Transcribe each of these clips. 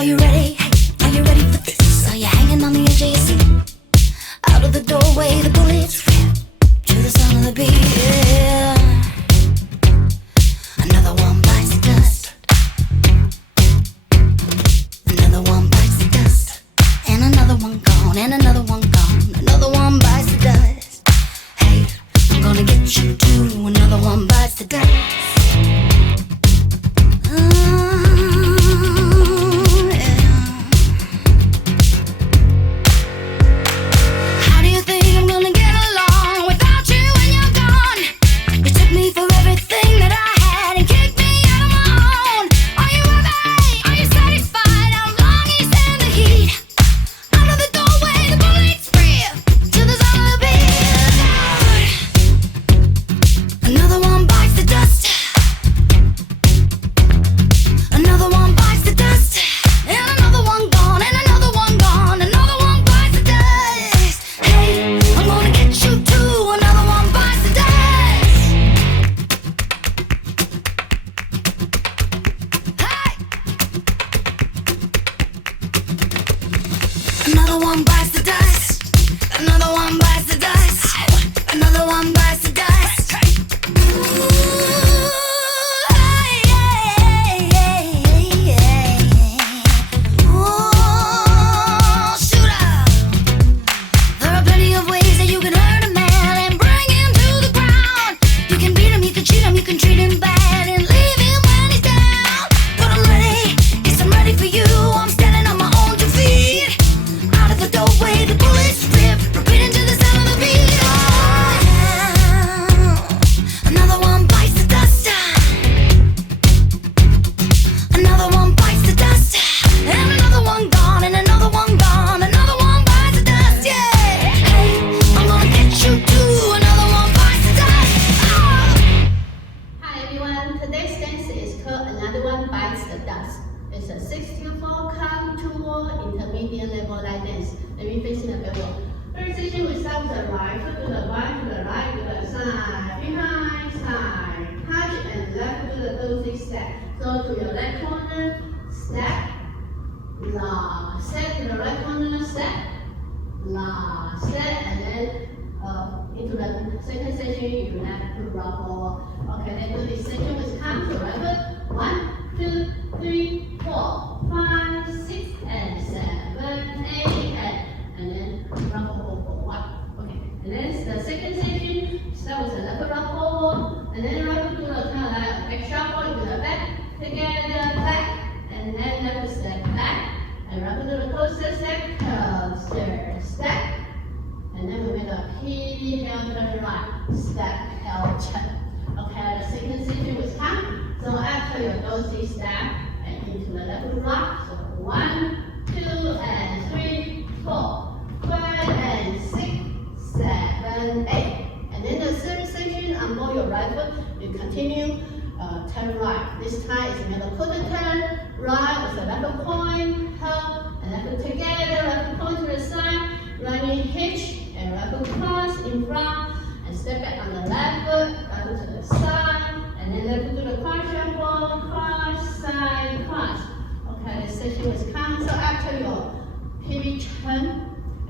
Are you ready? Hey, are you ready for this? Are you hanging on the edge of your seat? Out of the doorway, the bullets rip to the sound of the beat. Yeah. Another one bites the dust. Another one bites the dust. And another one gone, and another one gone. Another one bites the dust. Hey, I'm gonna get you too. Another one bites the dust. Another one bites the dust. Another one bites the dust. Another one bites the dust. Ooh, hey, hey, hey, hey, hey. Ooh, shooter. There are plenty of ways that you can hurt a man and bring him to the ground. You can beat him, you can cheat him, you can treat him bad and leave him when he's down. But I'm ready, yes, I'm ready for you. I'm standing on my own 2 feet. The doorway, the bullets rip, repeating to the sound of the beat. Another one bites the dust. Another one bites the dust. And another one gone, and another one gone. Another one bites the dust, yeah. Hey, I'm gonna get you too. Another one bites the dust. Hi everyone, today's dance is called Another One Bites the Dust. It's a 64 contour intermediate level line dance. Let me facing the backward. First section we start with the right foot to the right, to the right, to the side, behind, side, touch, and left to the basic step. So to your left corner, step, la, step to the right corner, step, la, step, and then into the second section you have to rock forward. Okay, then do this section with count to the right foot. 1, 2, 3, 4, 5, 6, and 7, 8, and then rock forward for 1. Okay, and then the second section start with the left rock forward, and then right to the kind of like back shuffle to the back, together back, and then left step back, and right to the coaster step, coaster step, and then we make a heel turn right, step, heel turn. Okay, the second section was count. So after your dozy step and into the left rock, so 1, 2, and 3, 4, 5, and 6, 7, 8. And then the third section, on both your right foot, you continue turn right. This time is another quarter turn, right with the left point, help, and left foot together, left point to the side, running hitch, and right foot cross in front, and step back on the left foot, right foot to the side, and then left foot to the cross shuffle, cross, side, cross. Okay, the section was count. So after your pivot turn,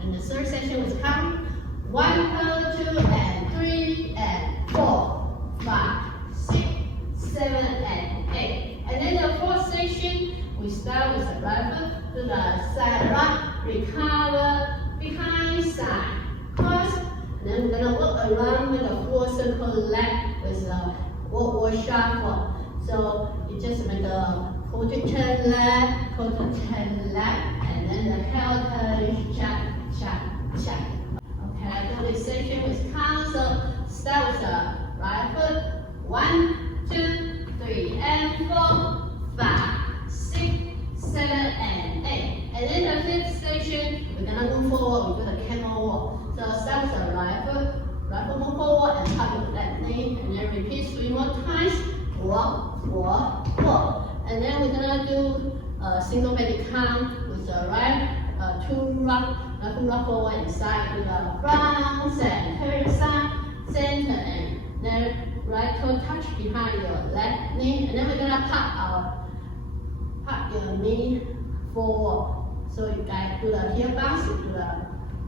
and the third section was count. 1, 2, and 3, and 4, 5, 6, 7, and 8. And then the fourth section, we start with the right foot to the side right, recover, behind, side, cross. And then we're gonna walk around with a 4 circle leg with a walk shuffle. So you just make a quarter turn left, quarter turn left, and then the heel turn, shot, shot, shot. Okay, so this section was count. So start with the right foot. 1, 2, 3, and 4, 5, 6, 7, and 8. And then the fifth section, we're gonna move forward. We do the camel walk. So start with the right foot move forward and tap your left knee, and then repeat 3 more times. Walk, walk, walk. And then we're gonna do a single belly count with the right 2 rock forward and side to the front, center, side, center, and then right toe touch behind your left knee. And then we're gonna pop your knee forward. So you guys do the heel bounce, you do the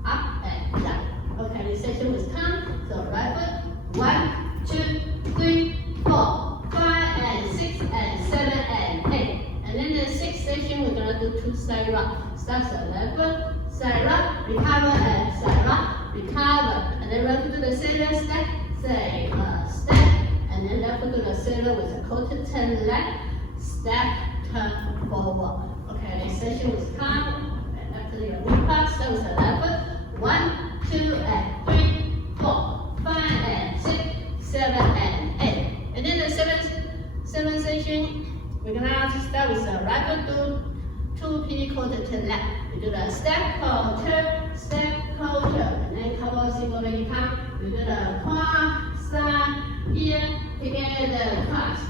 up and down. Okay, this section was count. So right foot, 1, 2, 3, 4, 5, and 6, and 7, and 8. And then the sixth section, we're gonna do 2 side rock. Start the left foot, side rock, recover, and side rock, recover. And then right foot to the center, step, say, step. And then left foot to the center with a quarter turn left, step, turn forward. Okay, this section was count. And after your knee part, start with the left foot, 1, 2, and 3, 4, 5, and 6, 7, and 8. And then the seventh section, we're gonna start with the right foot, do 2 pivot quarter turn left. We do the step, quarter, and then couple single leg count. We do the cross, side, here, together, cross.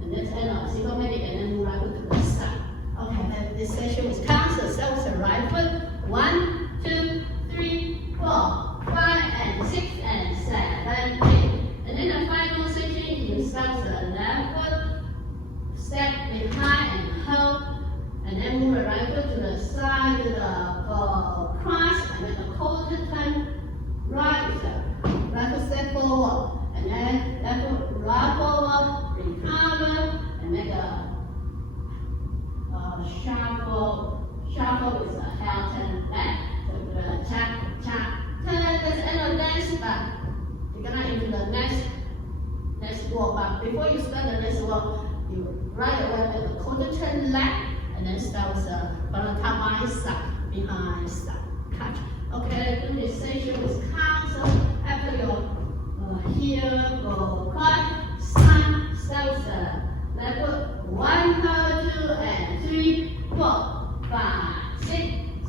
And that's end of single leg, and then move right foot to the side. Okay, this section was count, so start with the right foot, 1, 2, 3, 4, 5, and 6, and 7, 8. And then the final section, you start with the left foot, step behind and hold, and then move the right foot to the side, to the cross, and then the quarter turn right, so right foot step forward, and then left foot right forward, recover, and make a shuffle with a heel turn back. So we're gonna tap, turn, that's the end of dance, but you're gonna into the next walk. But before you start the next walk, you right away make a quarter turn left, and then start with the from the top by side, behind side, catch. Okay, do this section with count. So after your heel, go cross, side, start with the left foot, 1, 2, and 3, 4, 5, 6,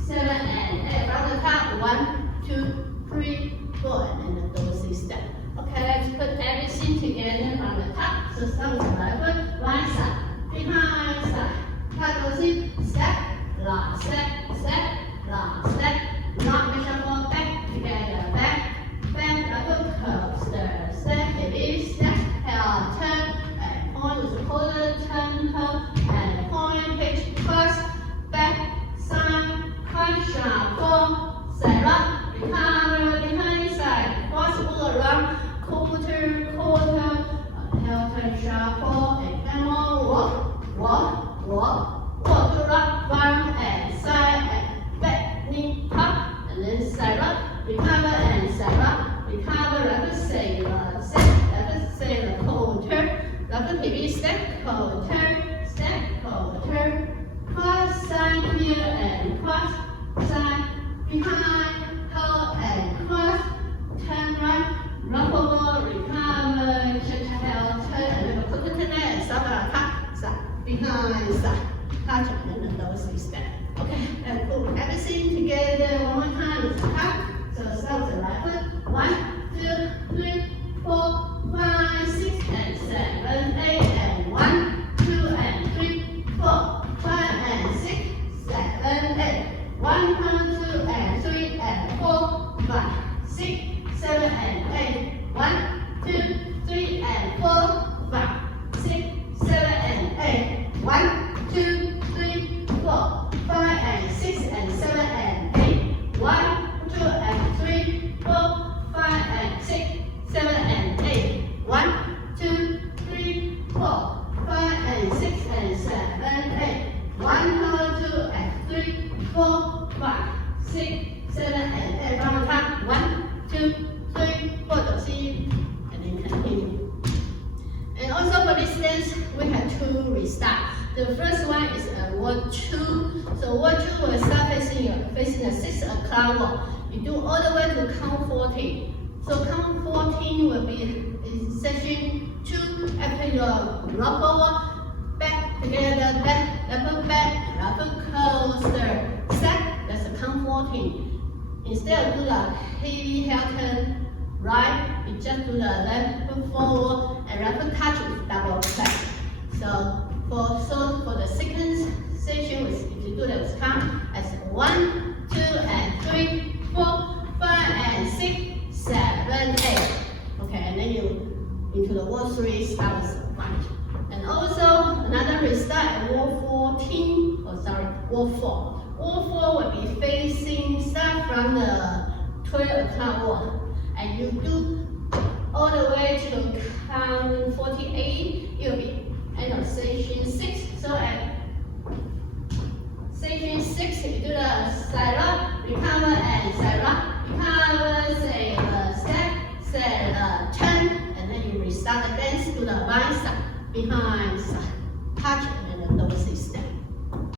7, and 8. From the top, 1, 2, 3, 4, and then the dozy step. Okay, let's put everything together from the top. So start with the right foot, right side, behind side, cut dozy, step, long step, step, long step, long shuffle, back, together, back, right foot, curve, step, heavy step, heel turn, and point with a quarter turn, hold, and point, pitch, cross, back, side, cross, shuffle, side rock, recover, behind side, cross, pull around, quarter, heel turn, shuffle, and then walk, to rock, front, and side, and back, knee, up, and then side rock, recover, and side rock, recover, right foot, say, left foot, say, quarter, left foot, pivot, step, quarter, cross, side, heel, and cross, side, behind, hold, and cross, turn right, rock over, recover, heel, turn, and then quarter turn left, and stop at the top, side, behind, side, touch, and then those 3 steps. Okay, and put everything together one more time with the top. So start with the right foot, 1, 2, 3, 4, 5, 6, and 7, 8, and 1, 2, and 3, 4, 5, and 6, 7, 8. 1, 2, and 3, and 4, 5, 6, 7, and 8. 1, 2, 3, and 4, 5, 6, 7, and 8. 1, 2, 3, 4, 5, and 6, and 7, and 8. 1, 2, and 3, 4, 5, and 6, 7, and 8. 1, 2, 3, 4, 5, and 6, and 7, 8. 1, 2, and 3, 4, 5, 6, 7, and 8. From the top, 1, 2, 3, 4, dozy, and then continue. And also for this dance, we have 2 restarts. The first one is a word 2. So word 2 will start facing a 6 o'clock walk. You do all the way to count 14. So count 14 will be in section 2 after your rock forward, back together, back, left foot closer, step. That's a count 14. Instead of do the heavy heel turn right, you just do the left foot forward and right foot touch with double clap. So for the second section, if you do that, count as 1, 2, and 3, 4, 5, and 6, 7, 8. Okay, and then you into the wall 3, start with 1. And also another restart at wall 14 or walk 4. Walk 4 will be facing, start from the 12 o'clock walk, and you do all the way to count 48. It will be end of section 6. So at section 6, you do the side rock, recover, and side rock. Recover, say step, say turn, and then you restart the dance to the right side, behind side, touch, and then lower 6.